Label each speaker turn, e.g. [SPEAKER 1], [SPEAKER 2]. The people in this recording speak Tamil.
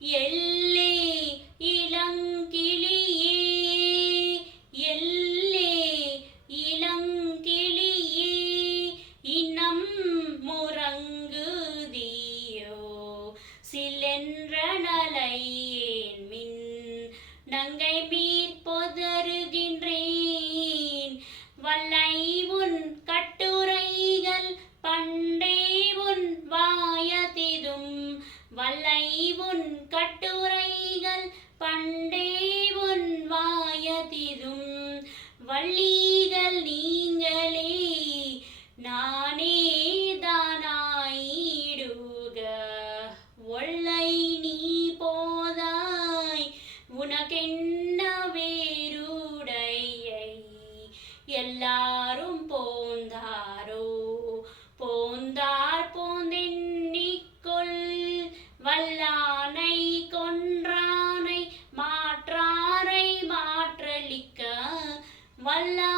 [SPEAKER 1] எல்லே இளங்கிளியே எல்லே இளங்கிளியே இனம் முறங்குதியோ சிலென்ற நலையேன் மின் நங்கை மீர் பொதருகின்றேன். வல்லை உன் கட்டுரைகள் பண்டே உன் வாயதிதும் வல்ல கட்டுரைகள் பண்டே உன் வாயதிரும். வள்ளிகள் நீங்களே நானே தானாயிடுக. ஒல்லை நீ போதாய் உனக்கென்ன வேறுடையை Hola.